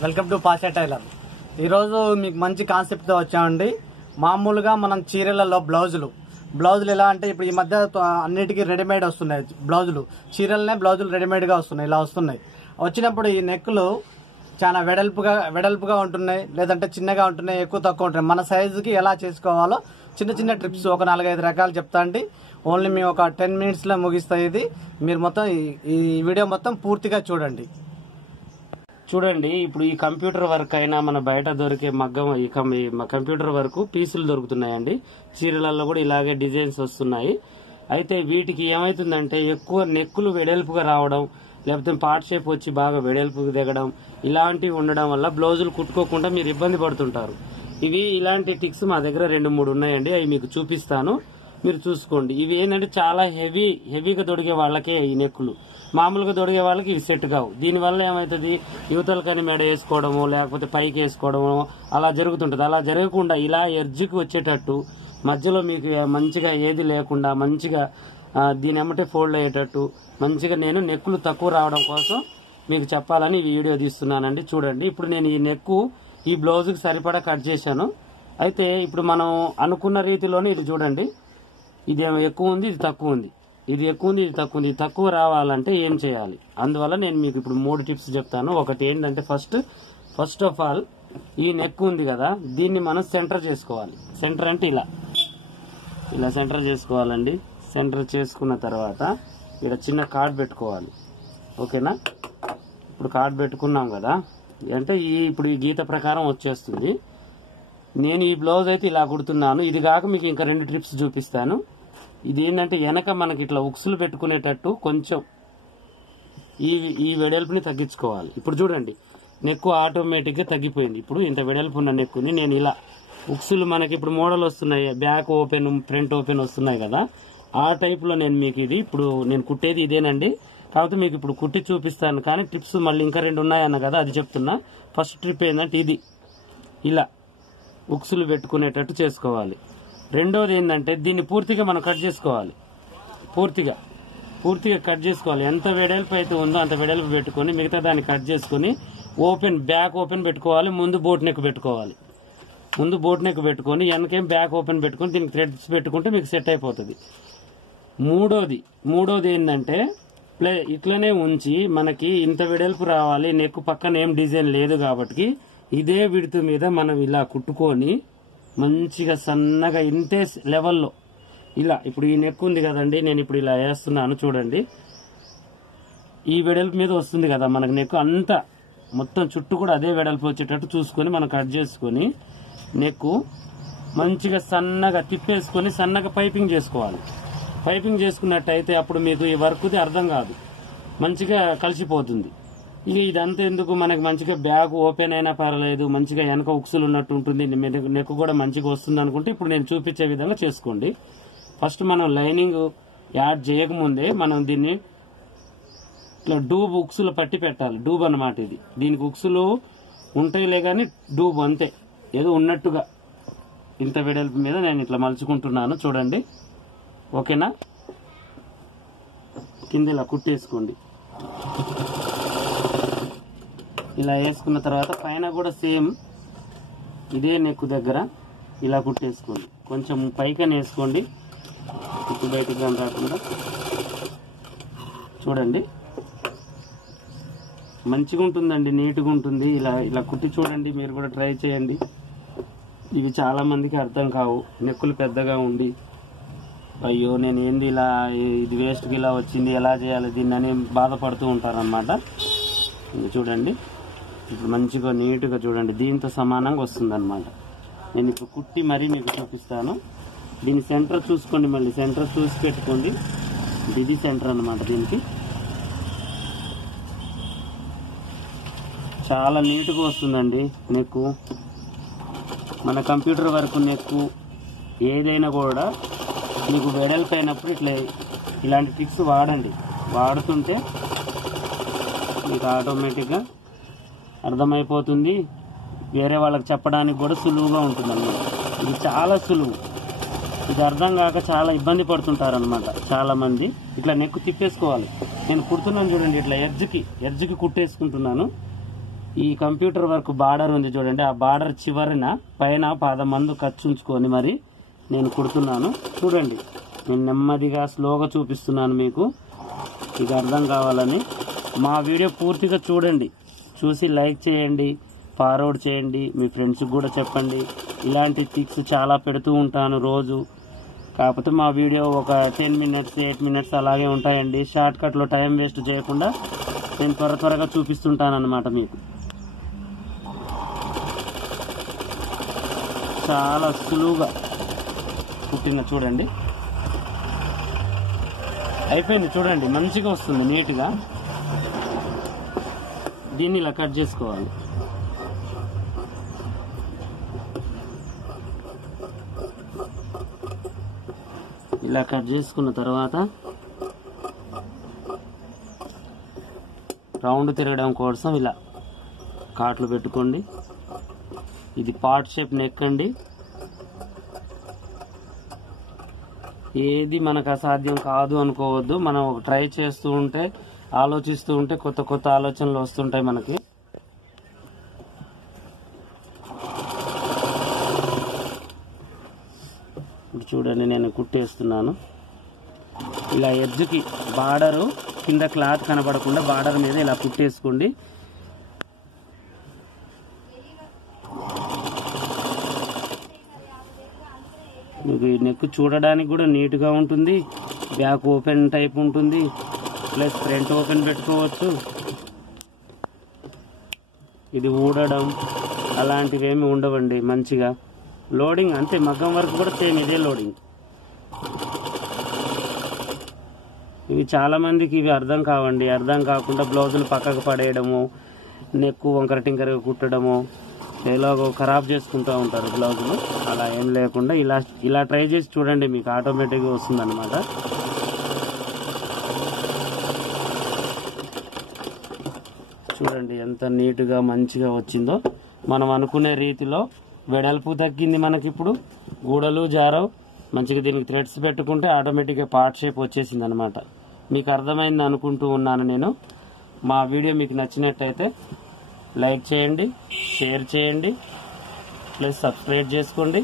Welcome to Pasha tailor. ఈరోజు మీకు మంచి కాన్సెప్ట్తో వచ్చామండి. మామూలుగా మనం చీరలలో బ్లౌజులు ఎలా అంటే ఇప్పుడు ఈ మధ్య అన్నిటికీ రెడీమేడ్ వస్తున్నాయి బ్లౌజులు. చీరలనే బ్లౌజులు రెడీమేడ్గా వస్తున్నాయి. ఇలా వస్తున్నాయి. వచ్చినప్పుడు ఈ నెక్కులు చాలా వెడల్పుగా ఉంటున్నాయి, లేదంటే చిన్నగా ఉంటున్నాయి, ఎక్కువ తక్కువ ఉంటున్నాయి. మన సైజుకి ఎలా చేసుకోవాలో చిన్న ట్రిప్స్ ఒక 4-5 రకాలు చెప్తా అండి. ఓన్లీ మేము ఒక 10 మినిట్స్లో ముగిస్తాయి. ఇది మీరు మొత్తం ఈ వీడియో మొత్తం పూర్తిగా చూడండి. ఇప్పుడు ఈ కంప్యూటర్ వర్క్ అయినా మన బయట దొరికే మగ్గం ఈ కంప్యూటర్ వర్క్ పీసులు దొరుకుతున్నాయండి. చీరలలో కూడా ఇలాగే డిజైన్స్ వస్తున్నాయి. అయితే వీటికి ఏమైతుందంటే ఎక్కువ నెక్కులు వెడల్పుగా రావడం, లేకపోతే పార్ట్ షేప్ వచ్చి బాగా వెడల్పుగా దిగడం, ఇలాంటివి ఉండడం వల్ల బ్లౌజులు కుట్టుకోకుండా మీరు ఇబ్బంది పడుతుంటారు. ఇలాంటి టిక్స్ మా దగ్గర 2-3 ఉన్నాయండి. అవి మీకు చూపిస్తాను, మీరు చూసుకోండి. ఇవి ఏంటంటే చాలా హెవీగా దొడిగే వాళ్ళకే ఈ నెక్కులు, మామూలుగా దొడిగే వాళ్ళకి ఇవి సెట్ కావు. దీనివల్ల ఏమవుతుంది, యువతలకని మెడ వేసుకోవడము లేకపోతే పైకి వేసుకోవడము అలా జరుగుతుంటది. అలా జరగకుండా ఇలా ఎడ్జ్కి వచ్చేటట్టు మధ్యలో మీకు మంచిగా ఏది లేకుండా మంచిగా దీని ఎమ్మటే ఫోల్డ్ అయ్యేటట్టు మంచిగా నేను నెక్కులు తక్కువ రావడం కోసం మీకు చెప్పాలని ఈ వీడియో తీస్తున్నానండి. చూడండి, ఇప్పుడు నేను ఈ నెక్కు ఈ బ్లౌజ్కి సరిపడా కట్ చేశాను. అయితే ఇప్పుడు మనం అనుకున్న రీతిలోనే ఇది చూడండి, ఇదేమో ఎక్కువ ఉంది, ఇది తక్కువ ఉంది, ఇది ఎక్కువ ఉంది, ఇది తక్కువ ఉంది. ఇది తక్కువ రావాలంటే ఏం చేయాలి? అందువల్ల నేను మీకు ఇప్పుడు 3 టిప్స్ చెప్తాను. ఒకటి ఏంటంటే ఫస్ట్ ఆఫ్ ఆల్ ఈ నెక్ ఉంది కదా, దీన్ని మనం సెంటర్ చేసుకోవాలి. సెంటర్ అంటే ఇలా సెంటర్ చేసుకోవాలండి. సెంటర్ చేసుకున్న తర్వాత ఇక్కడ చిన్న కార్డ్ పెట్టుకోవాలి. ఓకేనా? ఇప్పుడు కార్డ్ పెట్టుకున్నాం కదా, అంటే ఇప్పుడు ఈ గీత ప్రకారం వచ్చేస్తుంది. నేను ఈ బ్లౌజ్ అయితే ఇలా కుడుతున్నాను. ఇది కాక మీకు ఇంకా 2 ట్రిప్స్ చూపిస్తాను. ఇది ఏంటంటే వెనక మనకి ఇట్లా ఉక్సులు పెట్టుకునేటట్టు కొంచెం ఈ వెడల్పుని తగ్గించుకోవాలి. ఇప్పుడు చూడండి, నెక్కు ఆటోమేటిక్ గా తగ్గిపోయింది. ఇప్పుడు ఇంత వెడల్పు ఉన్న నెక్కుని నేను ఇలా ఉక్సులు మనకి ఇప్పుడు మోడల్ వస్తున్నాయి, బ్యాక్ ఓపెన్ ఫ్రంట్ ఓపెన్ వస్తున్నాయి కదా, ఆ టైప్ లో నేను మీకు ఇప్పుడు నేను కుట్టేది ఇదేనండి. కాకపోతే మీకు ఇప్పుడు కుట్టి చూపిస్తాను. కానీ ట్రిప్స్ మళ్ళీ ఇంకా 2 ఉన్నాయన్న కదా, అది చెప్తున్నా. ఫస్ట్ ట్రిప్ ఏంటంటే ఇది ఇలా ఉక్సులు పెట్టుకునేటట్టు చేసుకోవాలి. రెండోది ఏంటంటే దీన్ని పూర్తిగా మనం కట్ చేసుకోవాలి. పూర్తిగా కట్ చేసుకోవాలి. ఎంత వెడల్పు అయితే ఉందో అంత వెడల్పు పెట్టుకుని మిగతా దాన్ని కట్ చేసుకుని బ్యాక్ ఓపెన్ పెట్టుకోవాలి. ముందు బోట్ నెక్ పెట్టుకోవాలి. ముందు బోట్ నెక్ పెట్టుకుని వెనకేం బ్యాక్ ఓపెన్ పెట్టుకుని దీనికి థ్రెడ్స్ పెట్టుకుంటే మీకు సెట్ అయిపోతుంది. మూడోది ఏంటంటే ఇట్లనే ఉంచి మనకి ఇంత వెడల్పు రావాలి, నెక్ పక్కన ఏం డిజైన్ లేదు కాబట్టి ఇదే విడుతు మీద మనం ఇలా కుట్టుకొని మంచిగా సన్నగా ఇంతే లెవెల్లో ఇలా ఇప్పుడు ఈ నెక్ ఉంది కదండి, నేను ఇప్పుడు ఇలా వేస్తున్నాను చూడండి. ఈ వెడల్పు మీద వస్తుంది కదా మనకు నెక్, అంతా మొత్తం చుట్టూ కూడా అదే వెడల్పు వచ్చేటట్టు చూసుకొని మనం కట్ చేసుకుని నెక్ మంచిగా సన్నగా తిప్పేసుకొని సన్నగా పైపింగ్ చేసుకోవాలి. పైపింగ్ చేసుకున్నట్టయితే అప్పుడు మీకు ఈ వర్క్ది అర్థం కాదు, మంచిగా కలిసిపోతుంది. ఇదంతా ఎందుకు, మనకి మంచిగా బ్యాగ్ ఓపెన్ అయినా పర్వాలేదు, మంచిగా వెనక ఉక్సులు ఉన్నట్టు ఉంటుంది, నెక్ కూడా మంచిగా వస్తుంది అనుకుంటే ఇప్పుడు నేను చూపించే విధంగా చేసుకోండి. ఫస్ట్ మనం లైనింగ్ యాడ్ చేయకముందే మనం దీన్ని ఇట్లా డూబ్ ఉక్సులు పట్టి పెట్టాలి. డూబ్ అన్నమాట ఇది. దీనికి ఉక్సులు ఉంటాయిలే కానీ డూబ్ అంతే ఏదో ఉన్నట్టుగా ఇంత వెడల్పు మీద నేను ఇట్లా మలుచుకుంటున్నాను చూడండి. ఓకేనా? కింద ఇలా కుట్టేసుకోండి. ఇలా వేసుకున్న తర్వాత పైన కూడా సేమ్ ఇదే నెక్ దగ్గర ఇలా కుట్టేసుకోండి. కొంచెం పైకని వేసుకోండి, కుట్టు బయటకు రాకుండా. చూడండి, మంచిగా ఉంటుందండి, నీట్గా ఉంటుంది. ఇలా కుట్టి చూడండి, మీరు కూడా ట్రై చేయండి. ఇవి చాలా మందికి అర్థం కావు, నెక్కులు పెద్దగా ఉండి అయ్యో నేను ఏంది ఇలా ఇది వేస్ట్కి ఇలా వచ్చింది, ఎలా చేయాలి దీన్ని అని బాధపడుతూ ఉంటారన్నమాట. చూడండి, ఇప్పుడు మంచిగా నీట్గా చూడండి, దీంతో సమానంగా వస్తుంది అనమాట. నేను ఇప్పుడు కుట్టి మరీ మీకు చూపిస్తాను. దీని సెంటర్ చూసుకోండి, మళ్ళీ సెంటర్ చూసి పెట్టుకోండి. ఇది సెంటర్ అనమాట. దీనికి చాలా నీట్గా వస్తుందండి నెక్కు. మన కంప్యూటర్ వర్క్ నెక్కు ఏదైనా కూడా మీకు వెడల్పు అయినప్పుడు ఇలాంటి ట్రిక్స్ వాడండి. వాడుతుంటే మీకు ఆటోమేటిక్గా అర్థమైపోతుంది. వేరే వాళ్ళకి చెప్పడానికి కూడా సులువుగా ఉంటుందన్నమాట. ఇది చాలా సులువు. ఇది అర్థం కాక చాలా ఇబ్బంది పడుతుంటారనమాట చాలా మంది. ఇట్లా నెక్కు తిప్పేసుకోవాలి. నేను కుడుతున్నాను చూడండి, ఇట్లా ఎడ్జ్కి కుట్టేసుకుంటున్నాను. ఈ కంప్యూటర్ వర్క్ బార్డర్ ఉంది చూడండి, ఆ బార్డర్ చివరిన పైన పాదమందు ఖర్చు ఉంచుకొని మరి నేను కుడుతున్నాను. చూడండి, నేను నెమ్మదిగా స్లోగా చూపిస్తున్నాను మీకు, ఇది అర్థం కావాలని. మా వీడియో పూర్తిగా చూడండి, చూసి లైక్ చేయండి, ఫార్వర్డ్ చేయండి, మీ ఫ్రెండ్స్కి కూడా చెప్పండి. ఇలాంటి పిక్స్ చాలా పెడుతూ ఉంటాను రోజు. కాకపోతే మా వీడియో ఒక 10 minutes 8 minutes అలాగే ఉంటాయండి. షార్ట్ కట్లో టైం వేస్ట్ చేయకుండా నేను త్వరగా చూపిస్తుంటాను అన్నమాట మీకు. చాలా సులువుగా కుట్టిన చూడండి, అయిపోయింది చూడండి, మంచిగా వస్తుంది నీట్గా. దీన్ని ఇలా కట్ చేసుకోవాలి. ఇలా కట్ చేసుకున్న తర్వాత రౌండ్ తిరగడం కోసం ఇలా కాట్లు పెట్టుకోండి. ఇది పార్ట్ షేప్ నెక్ అండి. ఏది మనకు అసాధ్యం కాదు అనుకోవద్దు. మనం ట్రై చేస్తూ ఉంటే, ఆలోచిస్తూ ఉంటే కొత్త ఆలోచనలు వస్తుంటాయి మనకి. ఇప్పుడు చూడండి, నేను కుట్టేస్తున్నాను. ఇలా ఎడ్జ్కి బార్డరు కింద క్లాత్ కనబడకుండా బార్డర్ మీద ఇలా కుట్టేసుకోండి. మీకు ఈ నెక్ చూడడానికి కూడా నీట్గా ఉంటుంది. బ్యాక్ ఓపెన్ టైప్ ఉంటుంది, ప్లస్ ఫ్రంట్ ఓపెన్ పెట్టుకోవచ్చు. ఇది ఊడడం అలాంటివి ఏమి ఉండవండి. మంచిగా లోడింగ్ అంతే. మగ్గం వరకు కూడా సేమ్ ఇదే లోడింగ్. ఇవి చాలా మందికి ఇవి అర్థం కావండి. అర్థం కాకుండా బ్లౌజులు పక్కకు పడేయడము, నెక్ వంకర టింకరగా కుట్టడము, ఎలాగో ఖరాబ్ చేసుకుంటూ ఉంటారు బ్లౌజులు. అలా ఏం లేకుండా ఇలా ట్రై చేసి చూడండి, మీకు ఆటోమేటిక్గా వస్తుంది అనమాట. చూడండి ఎంత నీట్గా మంచిగా వచ్చిందో. మనం అనుకునే రీతిలో వెడల్పు తగ్గింది మనకి. ఇప్పుడు గూడలు జారవు. మంచిగా దీనికి థ్రెడ్స్ పెట్టుకుంటే ఆటోమేటిక్గా పార్ట్ షేప్ వచ్చేసింది అనమాట. మీకు అర్థమైంది అనుకుంటూ ఉన్నాను నేను. మా వీడియో మీకు నచ్చినట్టయితే లైక్ చేయండి, షేర్ చేయండి, ప్లస్ సబ్స్క్రైబ్ చేసుకోండి.